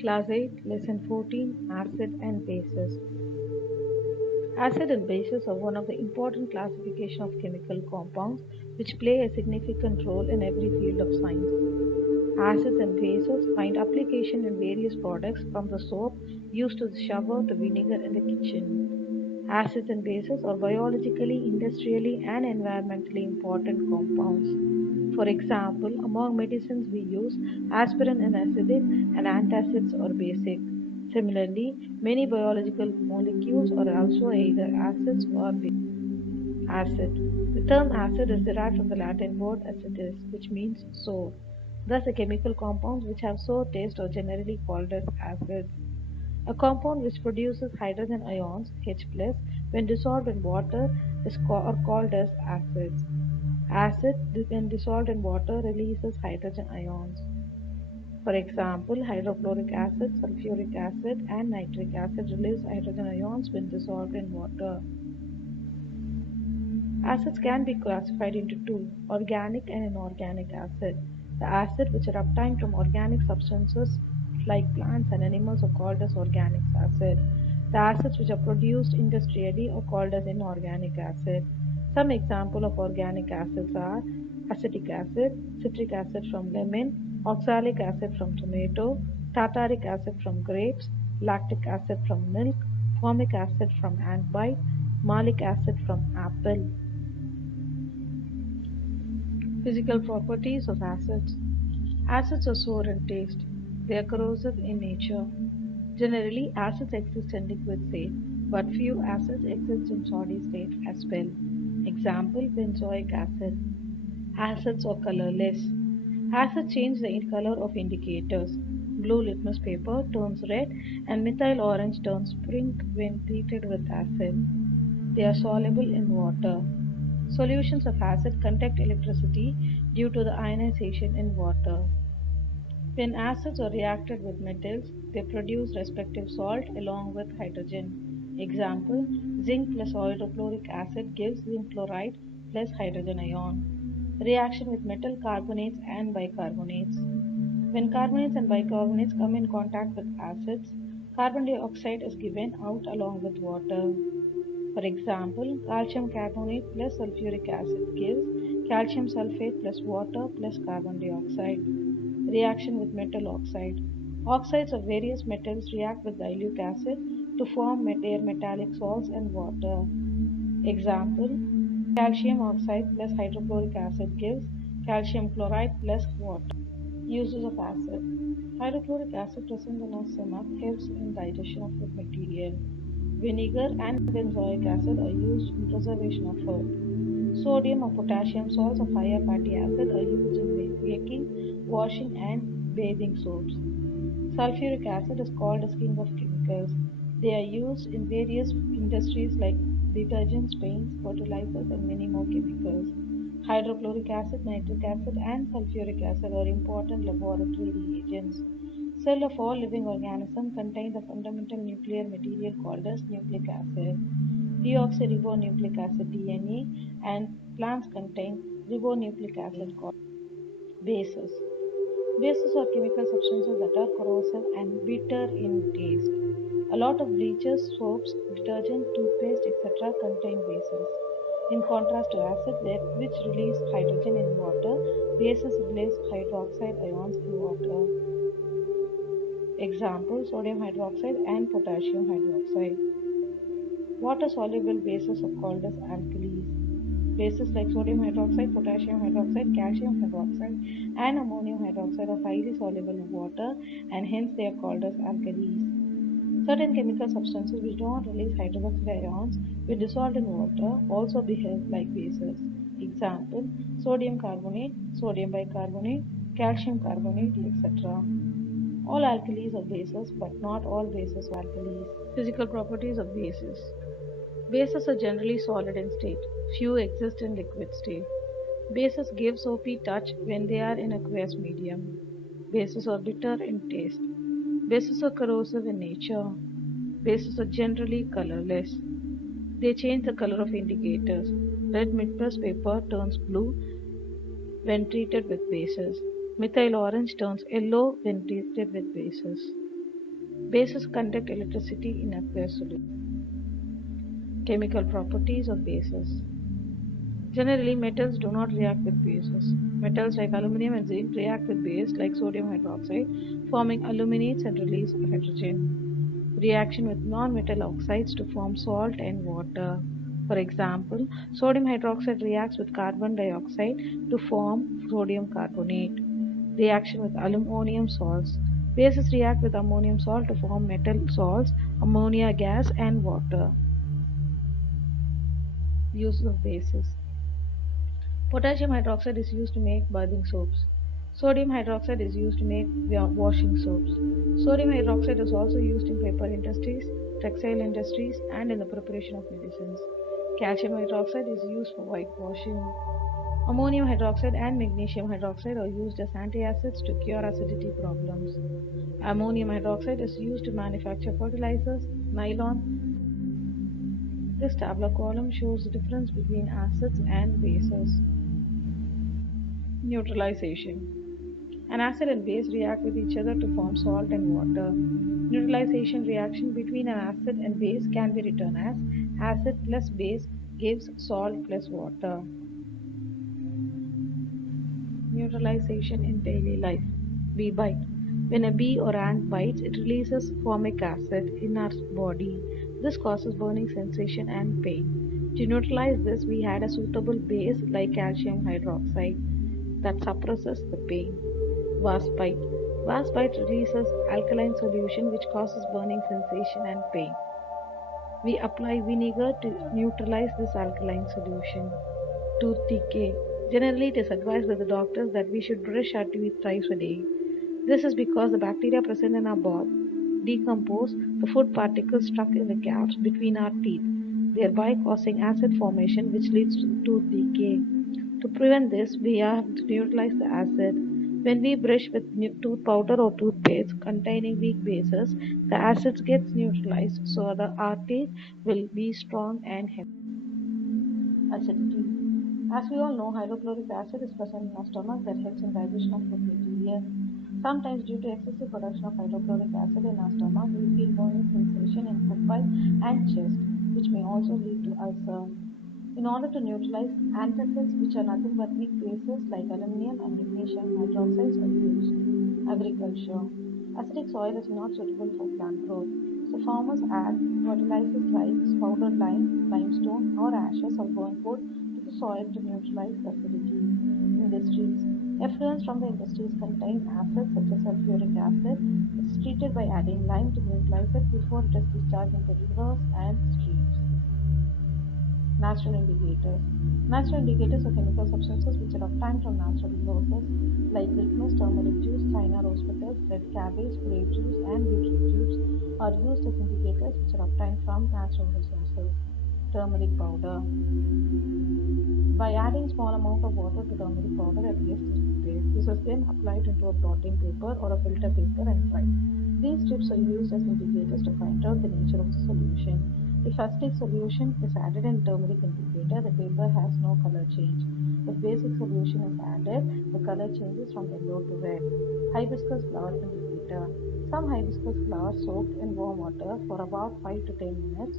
Class 8, Lesson 14, Acid and Bases. Acid and bases are one of the important classification of chemical compounds which play a significant role in every field of science. Acids and bases find application in various products from the soap used to the shower to vinegar in the kitchen. Acids and bases are biologically, industrially, and environmentally important compounds. For example, among medicines we use aspirin is acidic and antacids are basic. Similarly, many biological molecules are also either acids or bases. Acid. The term acid is derived from the Latin word acidus, which means sour. Thus, the chemical compounds which have sour taste are generally called as acids. A compound which produces hydrogen ions H+, when dissolved in water are called as acids. Acid, when dissolved in water, releases hydrogen ions. For example, hydrochloric acid, sulfuric acid, and nitric acid release hydrogen ions when dissolved in water. Acids can be classified into two, organic and inorganic acid. The acid which are obtained from organic substances like plants and animals are called as organic acid. The acids which are produced industrially are called as inorganic acid. Some examples of organic acids are acetic acid, citric acid from lemon, oxalic acid from tomato, tartaric acid from grapes, lactic acid from milk, formic acid from ant bite, malic acid from apple. Physical properties of acids. Acids are sour in taste. They are corrosive in nature. Generally, acids exist in liquid state, but few acids exist in solid state as well. Example, benzoic acid. Acids are colorless. Acids change the color of indicators. Blue litmus paper turns red and methyl orange turns pink when treated with acid. They are soluble in water. Solutions of acid conduct electricity due to the ionization in water. When acids are reacted with metals, they produce respective salt along with hydrogen. Example, zinc plus hydrochloric acid gives zinc chloride plus hydrogen ion. Reaction with metal carbonates and bicarbonates. When carbonates and bicarbonates come in contact with acids, carbon dioxide is given out along with water. For example, calcium carbonate plus sulfuric acid gives calcium sulfate plus water plus carbon dioxide. Reaction with metal oxide. Oxides of various metals react with dilute acid to form their metallic salts and water. Example, calcium oxide plus hydrochloric acid gives calcium chloride plus water. Uses of acid. Hydrochloric acid present in our stomach helps in digestion of food material. Vinegar and benzoic acid are used in preservation of food. Sodium or potassium salts of higher fatty acid are used in baking, washing, and bathing soaps. Sulfuric acid is called as king of chemicals. They are used in various industries like detergents, paints, fertilizers, and many more chemicals. Hydrochloric acid, nitric acid, and sulfuric acid are important laboratory reagents. Cell of all living organisms contain the fundamental nuclear material called as nucleic acid. Deoxyribonucleic acid DNA and plants contain ribonucleic acid called bases. Bases are chemical substances that are corrosive and bitter in taste. A lot of bleaches, soaps, detergent, toothpaste, etc. contain bases. In contrast to acid, which release hydrogen in water, bases release hydroxide ions in water. Example, sodium hydroxide and potassium hydroxide. Water-soluble bases are called as alkalis. Bases like sodium hydroxide, potassium hydroxide, calcium hydroxide, and ammonium hydroxide are highly soluble in water and hence they are called as alkalis. Certain chemical substances which do not release hydroxide ions when dissolved in water also behave like bases. Example, sodium carbonate, sodium bicarbonate, calcium carbonate, etc. All alkalis are bases, but not all bases are alkalis. Physical properties of bases. Bases are generally solid in state. Few exist in liquid state. Bases give soapy touch when they are in aqueous medium. Bases are bitter in taste. Bases are corrosive in nature. Bases are generally colorless. They change the color of indicators. Red litmus paper turns blue when treated with bases. Methyl orange turns yellow when treated with bases. Bases conduct electricity in aqueous solution. Chemical properties of bases. Generally, metals do not react with bases. Metals like aluminum and zinc react with base like sodium hydroxide, forming aluminates and release hydrogen. Reaction with non-metal oxides to form salt and water. For example, sodium hydroxide reacts with carbon dioxide to form sodium carbonate. Reaction with aluminum salts. Bases react with ammonium salt to form metal salts, ammonia gas, and water. Use of bases. Potassium hydroxide is used to make bathing soaps. Sodium hydroxide is used to make washing soaps. Sodium hydroxide is also used in paper industries, textile industries, and in the preparation of medicines. Calcium hydroxide is used for whitewashing. Ammonium hydroxide and magnesium hydroxide are used as antacids to cure acidity problems. Ammonium hydroxide is used to manufacture fertilizers, nylon. This tabular column shows the difference between acids and bases. Neutralization. An acid and base react with each other to form salt and water. Neutralization reaction between an acid and base can be written as acid plus base gives salt plus water. Neutralization in daily life. Bee bite. When a bee or ant bites, it releases formic acid in our body. This causes burning sensation and pain. To neutralize this, we add a suitable base like calcium hydroxide that suppresses the pain. Wasp bite. Wasp bite releases alkaline solution which causes burning sensation and pain. We apply vinegar to neutralize this alkaline solution. Tooth decay. Generally, it is advised by the doctors that we should brush our teeth thrice a day. This is because the bacteria present in our mouth decompose the food particles stuck in the gaps between our teeth, thereby causing acid formation which leads to tooth decay. To prevent this, we have to neutralize the acid. When we brush with tooth powder or toothpaste containing weak bases, the acids gets neutralized so that our teeth will be strong and healthy. Acidity. As we all know, hydrochloric acid is present in our stomach that helps in digestion of food material. Sometimes, due to excessive production of hydrochloric acid in our stomach, we feel burning sensation in food pipe and chest, which may also lead to ulcer. In order to neutralize, antacids, which are nothing but weak bases like aluminum and magnesium hydroxides, are used. Agriculture. Acidic soil is not suitable for plant growth, so farmers add fertilizers like powdered lime, limestone, or ashes of burnt wood to the soil to neutralize the acidity. Industries. Effluents from the industries contain acids such as sulfuric acid. It is treated by adding lime to neutralize it before it is discharged into rivers and streams. Natural indicators. Natural indicators are chemical substances which are obtained from natural sources like litmus, turmeric juice, China rose petals, red cabbage, grape juice, and beetroot juice are used as indicators which are obtained from natural resources. Turmeric powder. By adding small amount of water to turmeric powder, a paste is prepared. This is then applied into a blotting paper or a filter paper and dried. These strips are used as indicators to find out the nature of the solution. If acidic solution is added in turmeric indicator, the paper has no color change. If basic solution is added, the color changes from yellow to red. Hibiscus flower indicator. Some hibiscus flowers soaked in warm water for about 5 to 10 minutes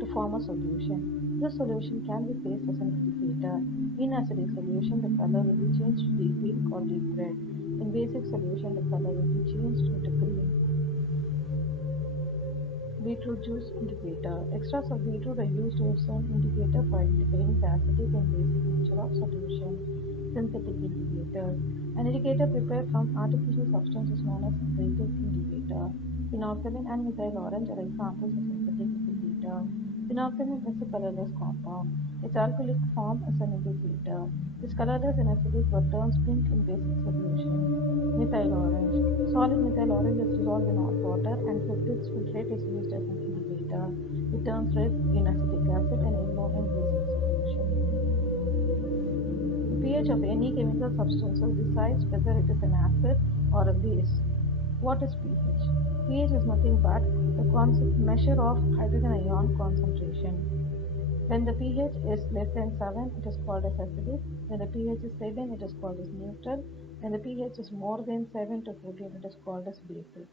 to form a solution. This solution can be placed as an indicator. In acidic solution, the color will be changed to deep pink or deep red. In basic solution, the color will be changed into green. Beetroot juice indicator. Extracts of beetroot are used as an indicator for identifying the acidic and basic nature of solution. Synthetic indicators. An indicator prepared from artificial substance is known as synthetic indicator. Phenolphthalein and methyl orange are examples of synthetic indicator. Phenolphthalein is a colorless compound. Its alcoholic form is an indicator. It is colorless in acidic but turns pink in basic solution. Methyl orange. Solid methyl orange is dissolved in hot water and its filtrate is used as an indicator. It turns red in acetic acid and yellow in basic solution. The pH of any chemical substance decides whether it is an acid or a base. What is pH? pH is nothing but the measure of hydrogen ion concentration. When the pH is less than 7, it is called as acidic. When the pH is 7, it is called as neutral. When the pH is more than 7 to 14, it is called as basic.